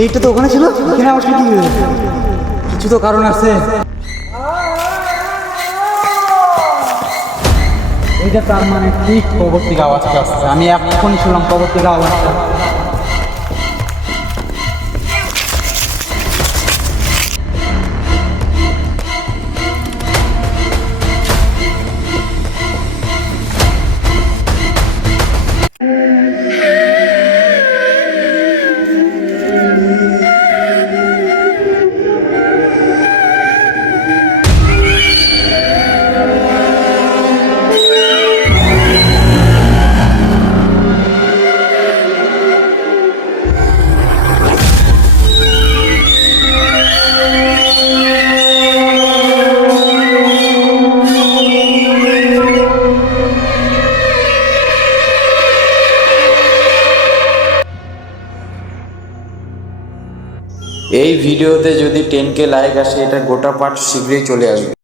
এইটা তো ওখানে ছিল? এখানে আমার কি কিছু তো কারণ আছে। এইটা তার মানে ঠিক কবর থেকে আওয়াজটা আসছে। আমি এক্ষুনি শুনলাম কবর থেকে আওয়াজটা। এই ভিডিওতে যদি টেন কে লাইক আসে এটা গোটা পার্ট শীঘ্রই চলে আসবে।